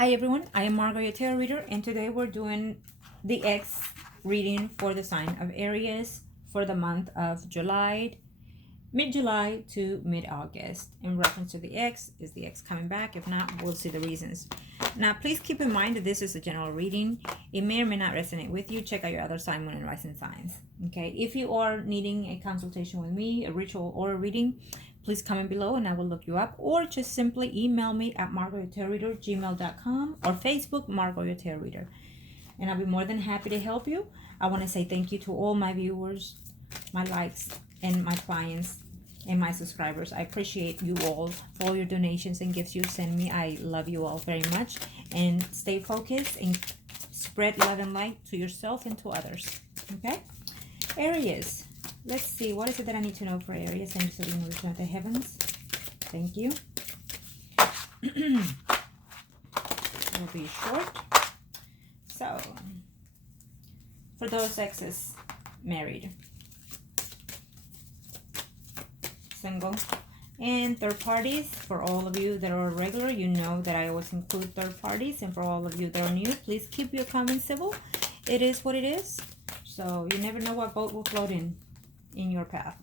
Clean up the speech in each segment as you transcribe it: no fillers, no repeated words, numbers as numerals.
Hi everyone, I am Margourtarotreader, and today we're doing the X reading for the sign of Aries for the month of July, mid-July to mid-August. In reference to the X, is the X coming back? If not, we'll see the reasons. Now, please keep in mind that this is a general reading. It may or may not resonate with you. Check out your other sign, moon, and rising signs. Okay, if you are needing a consultation with me, a ritual or a reading, please comment below and I will look you up, or just simply email me at margourtarotreader@gmail.com or Facebook Margourtarotreader, and I'll be more than happy to help you. I want to say thank you to all my viewers, my likes, and my clients and my subscribers. I appreciate you all for all your donations and gifts you send me. I love you all very much, and stay focused and spread love and light to yourself and to others. Okay, Aries. Let's see, what is it that I need to know for Aries? I'm just looking at the heavens. Thank you. It will be short. So, for those exes, married, single, and third parties, for all of you that are regular, you know that I always include third parties. And for all of you that are new, please keep your comments civil. It is what it is. So, you never know what boat will float in your path.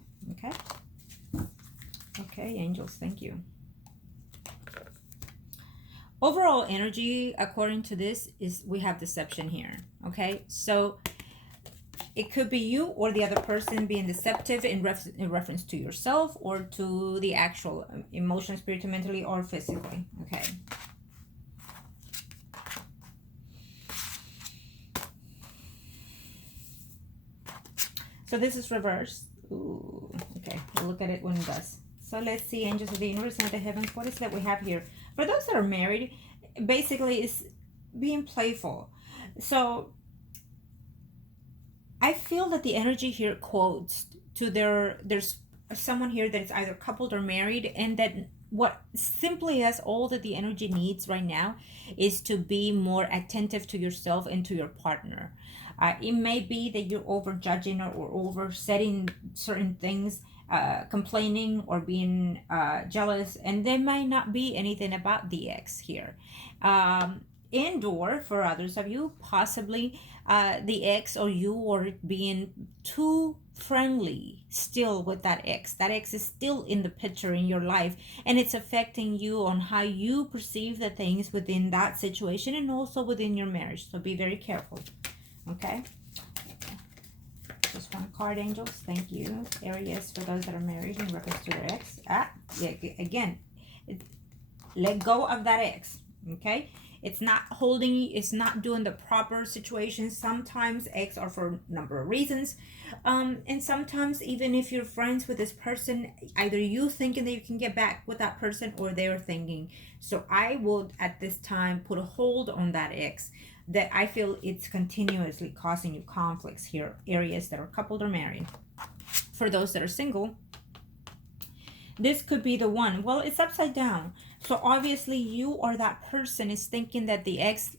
Okay, angels, thank you. Overall energy, according to this, is we have deception here. Okay, so it could be you or the other person being deceptive in reference to yourself or to the actual emotion, spiritually, mentally, or physically. Okay. So this is reversed. Ooh, okay, we'll look at it when it does. So let's see, angels of the universe and the heavens. What is that we have here? For those that are married, basically is being playful. So I feel that the energy here quotes to there's someone here that is either coupled or married, and that what simply as all that the energy needs right now is to be more attentive to yourself and to your partner. It may be that you're over judging or over setting certain things, complaining or being jealous, and there might not be anything about the ex here. And or for others of you, possibly the ex or you are being too friendly still with that ex. That ex is still in the picture in your life, and it's affecting you on how you perceive the things within that situation and also within your marriage. So be very careful. Okay, just one card, angels. Thank you. Aries, for those that are married in reference to their ex. Yeah, again, let go of that ex. Okay, it's not holding, it's not doing the proper situation. Sometimes ex are for a number of reasons, and sometimes even if you're friends with this person, either you thinking that you can get back with that person or they're thinking. So I would at this time put a hold on that ex, that I feel it's continuously causing you conflicts here, Aries that are coupled or married. For those that are single, this could be the one. Well, it's upside down. So obviously you or that person is thinking that the ex,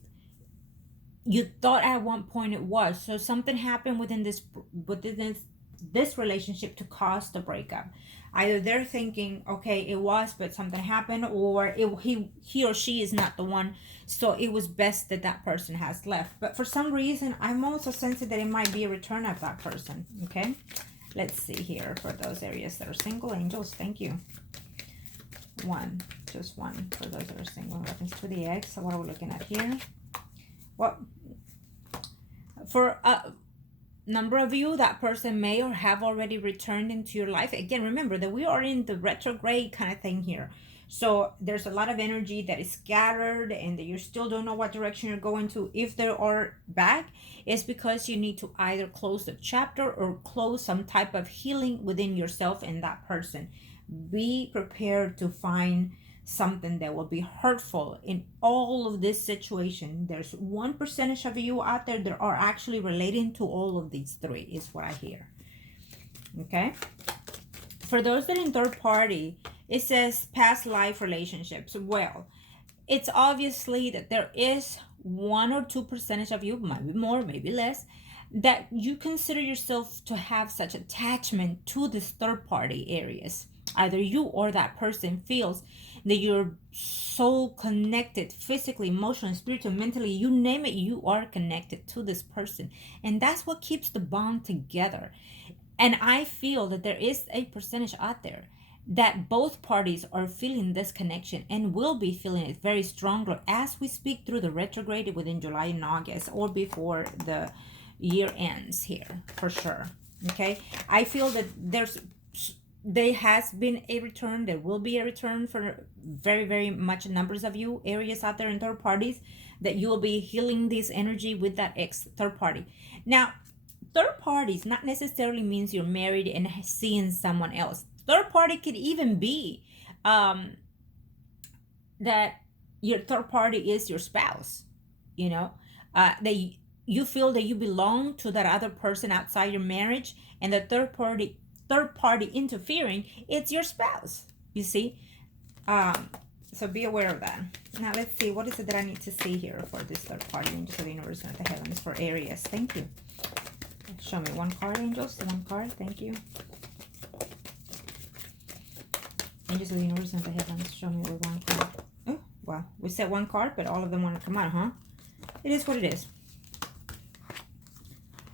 you thought at one point it was. So something happened within this relationship to cause the breakup. Either they're thinking, okay, it was, but something happened, or he or she is not the one, so it was best that that person has left. But for some reason, I'm also sensing that it might be a return of that person. Okay, let's see here for those areas that are single, angels, thank you. One, just one for those that are single in reference to the ex. So what are we looking at here? Well, for number of you, that person may or have already returned into your life. Again, remember that we are in the retrograde kind of thing here. So there's a lot of energy that is scattered and that you still don't know what direction you're going to. If they are back, it's because you need to either close the chapter or close some type of healing within yourself and that person. Be prepared to find something that will be hurtful in all of this situation. There's 1% of you out there that are actually relating to all of these three, is what I hear. Okay, for those that are in third party, it says past life relationships. Well, it's obviously that there is 1 or 2% of you, maybe more, maybe less, that you consider yourself to have such attachment to this third party Aries. either you or that person feels that you're so connected physically, emotionally, spiritually, mentally, you name it, you are connected to this person. And that's what keeps the bond together. And I feel that there is a percentage out there that both parties are feeling this connection and will be feeling it very strongly as we speak through the retrograde within July and August, or before the year ends here, for sure. Okay, I feel that there has been a return, there will be a return for very, very much numbers of you Aries out there in third parties, that you will be healing this energy with that ex third party. Now, third parties not necessarily means you're married and seeing someone else. Third party could even be that your third party is your spouse, you know, that you feel that you belong to that other person outside your marriage, and the third party interfering, it's your spouse, you see. So be aware of that. Now let's see, what is it that I need to see here for this third party, angels of the universe and the heavens, for Aries. Thank you. Show me one card, angels. One card. Thank you. Angels of the universe and the heavens. Show me with one card. Oh, wow. We said one card, but all of them want to come out, huh? It is what it is.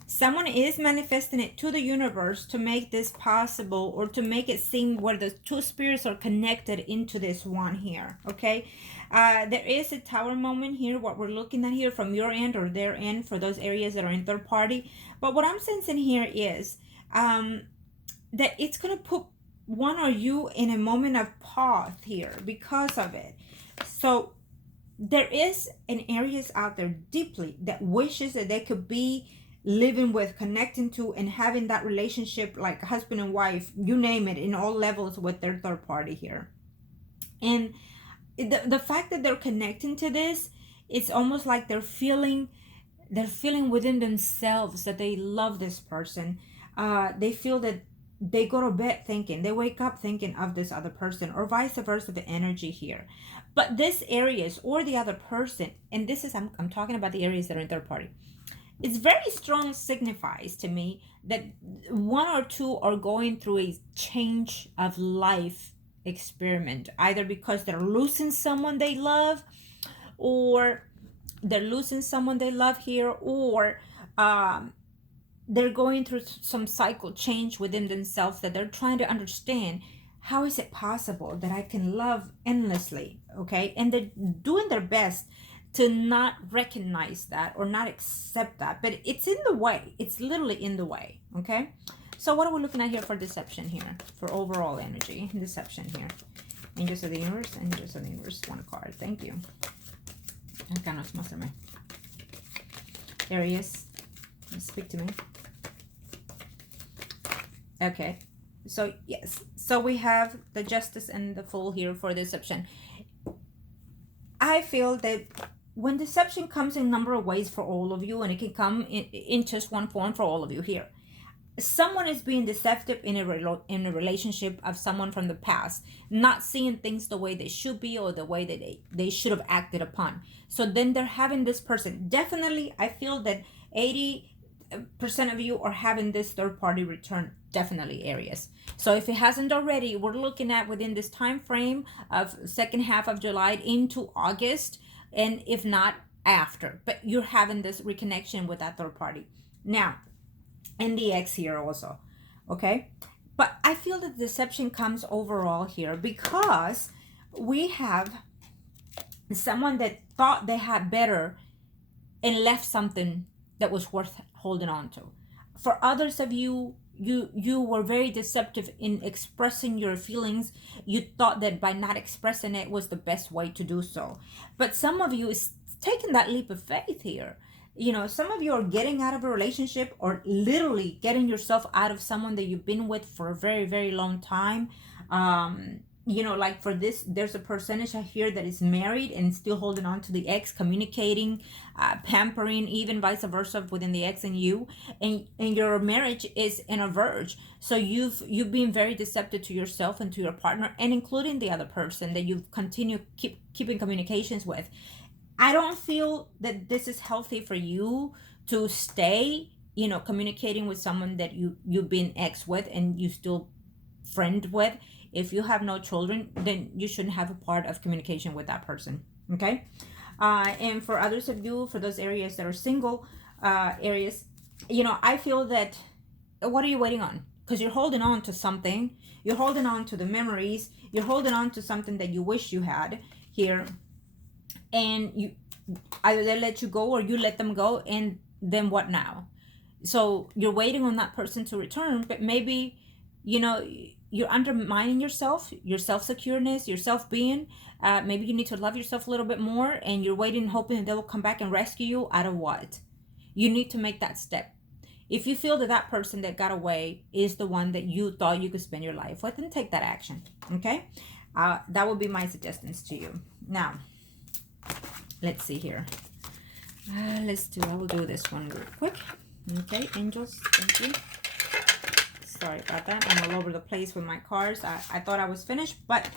Someone is manifesting it to the universe to make this possible, or to make it seem where the two spirits are connected into this one here, okay? There is a tower moment here, what we're looking at here from your end or their end, for those areas that are in third party. But what I'm sensing here is that it's going to put one or you in a moment of pause here because of it. So there is an Aries out there deeply that wishes that they could be living with, connecting to, and having that relationship like husband and wife, you name it, in all levels with their third party here. And the fact that they're connecting to this, it's almost like they're feeling within themselves that they love this person. They feel that they go to bed thinking, they wake up thinking of this other person, or vice versa, the energy here. But this Aries or the other person, and this is, I'm talking about the Aries that are in third party, it's very strong, signifies to me that one or two are going through a change of life experiment, either because they're losing someone they love, or here, or they're going through some cycle change within themselves, that they're trying to understand, how is it possible that I can love endlessly, okay? And they're doing their best to not recognize that or not accept that, but it's in the way. It's literally in the way, okay? So what are we looking at here for deception here, for overall energy, deception here? Angels of the universe, angels of the universe, one card. Thank you. Arcanos Mastermind. Aries, speak to me. Okay, so yes, so we have the Justice and the Fool here for deception. I feel that when deception comes in a number of ways for all of you, and it can come in just one form for all of you here. Someone is being deceptive in a relationship of someone from the past, not seeing things the way they should be, or the way that they should have acted upon. So then they're having this person. Definitely, I feel that 80% of you are having this third party return. Definitely, Aries. So if it hasn't already, we're looking at within this time frame of second half of July into August, and if not, after. But you're having this reconnection with that third party. Now, and the X here also, okay? But I feel that deception comes overall here because we have someone that thought they had better and left something that was worth holding on to. For others of you, you were very deceptive in expressing your feelings. You thought that by not expressing it was the best way to do so. But some of you is taking that leap of faith here. You know, some of you are getting out of a relationship, or literally getting yourself out of someone that you've been with for a very, very long time. You know, like for this, there's a percentage here that is married and still holding on to the ex, communicating, pampering, even vice versa within the ex and you, and your marriage is in a verge. So you've been very deceptive to yourself and to your partner, and including the other person that you've continued keeping communications with. I don't feel that this is healthy for you to stay, you know, communicating with someone that you've been ex with and you still friend with. If you have no children, then you shouldn't have a part of communication with that person. Okay. And for others of you, for those Aries that are single, Aries, I feel that, what are you waiting on? Because you're holding on to something. You're holding on to the memories. You're holding on to something that you wish you had here. And you either they let you go or you let them go. And then what now? So you're waiting on that person to return, but maybe, you're undermining yourself, your self-secureness, your self-being. Maybe you need to love yourself a little bit more, and you're waiting, hoping that they will come back and rescue you out of what? You need to make that step. If you feel that that person that got away is the one that you thought you could spend your life with, then take that action. Okay? That would be my suggestions to you. Now, let's see here. I will do this one real quick. Okay, angels, thank you. Sorry about that. I'm all over the place with my cards. I thought I was finished, but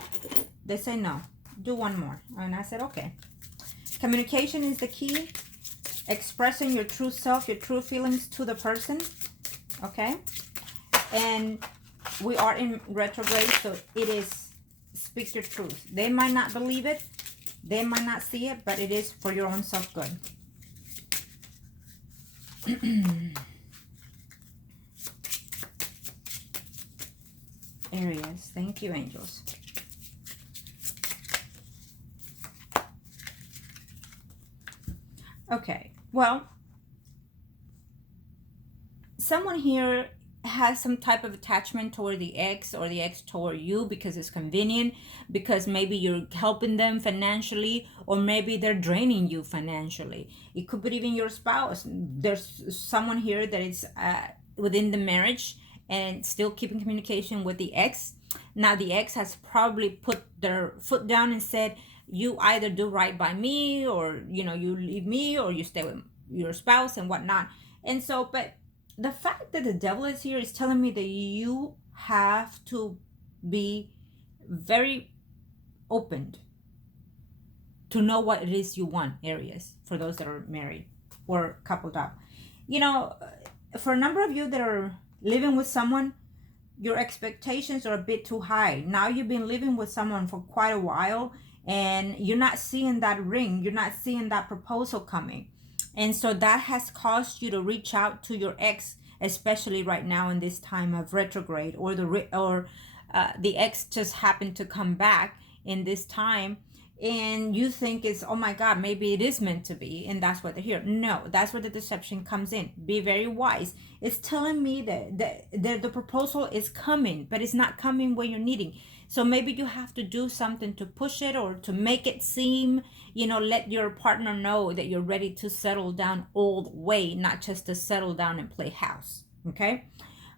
they say no. Do one more. And I said, okay. Communication is the key. Expressing your true self, your true feelings to the person. Okay? And we are in retrograde, so it is speak your truth. They might not believe it. They might not see it, but it is for your own self-good. Aries, thank you, angels. Okay, well, someone here has some type of attachment toward the ex, or the ex toward you, because it's convenient, because maybe you're helping them financially, or maybe they're draining you financially. It could be even your spouse. There's someone here that is within the marriage and still keeping communication with the ex. Now the ex has probably put their foot down and said, you either do right by me, or you leave me, or you stay with your spouse and whatnot. And so, but the fact that the devil is here is telling me that you have to be very opened to know what it is you want, Aries, for those that are married or coupled up. For a number of you that are living with someone, your expectations are a bit too high. Now you've been living with someone for quite a while, and you're not seeing that ring. You're not seeing that proposal coming. And so that has caused you to reach out to your ex, especially right now in this time of retrograde, or the ex just happened to come back in this time, and you think it's, oh my God, maybe it is meant to be, and that's what they're here. No, that's where the deception comes in. Be very wise. It's telling me that the proposal is coming, but it's not coming when you're needing. So maybe you have to do something to push it, or to make it seem, let your partner know that you're ready to settle down all the way, not just to settle down and play house. Okay?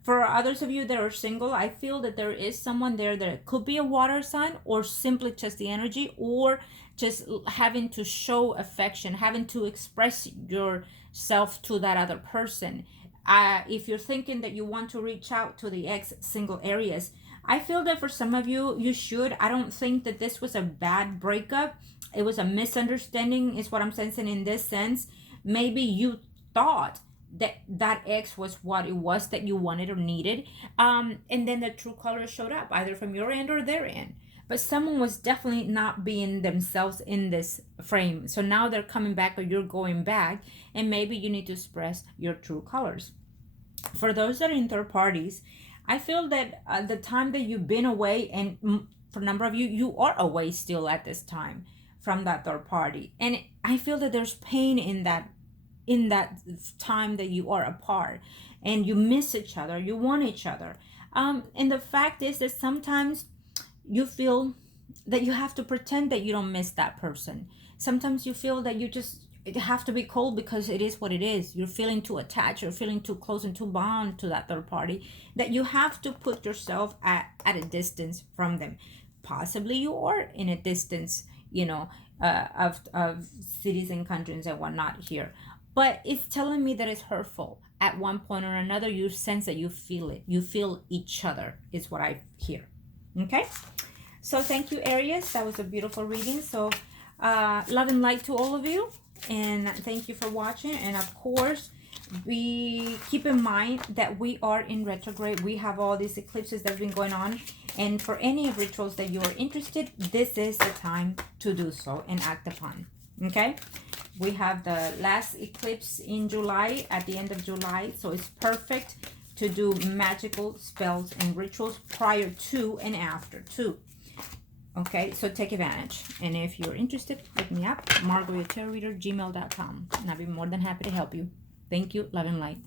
For others of you that are single, I feel that there is someone there that could be a water sign, or simply just the energy, or just having to show affection, having to express yourself to that other person. If you're thinking that you want to reach out to the ex-single Aries, I feel that for some of you, you should. I don't think that this was a bad breakup. It was a misunderstanding, is what I'm sensing in this sense. Maybe you thought that ex was what it was that you wanted or needed. And then the true colors showed up, either from your end or their end. But someone was definitely not being themselves in this frame. So now they're coming back, or you're going back, and maybe you need to express your true colors. For those that are in third parties, I feel that the time that you've been away, and for a number of you, you are away still at this time from that third party. And I feel that there's pain in that time that you are apart, and you miss each other, you want each other. And the fact is that sometimes you feel that you have to pretend that you don't miss that person. Sometimes you feel that you have to be cold because it is what it is. You're feeling too attached, you're feeling too close and too bound to that third party, that you have to put yourself at a distance from them. Possibly you are in a distance, of cities and countries and whatnot here. But it's telling me that it's hurtful. At one point or another, you sense that you feel it. You feel each other, is what I hear. Okay? So thank you, Aries. That was a beautiful reading. So love and light to all of you. And thank you for watching. And of course, keep in mind that we are in retrograde. We have all these eclipses that have been going on. And for any rituals that you are interested, this is the time to do so and act upon. Okay? We have the last eclipse in July, at the end of July. So it's perfect to do magical spells and rituals prior to and after too. Okay, so take advantage. And if you're interested, look me up, Margourtarotreader@gmail.com. And I'll be more than happy to help you. Thank you. Love and light.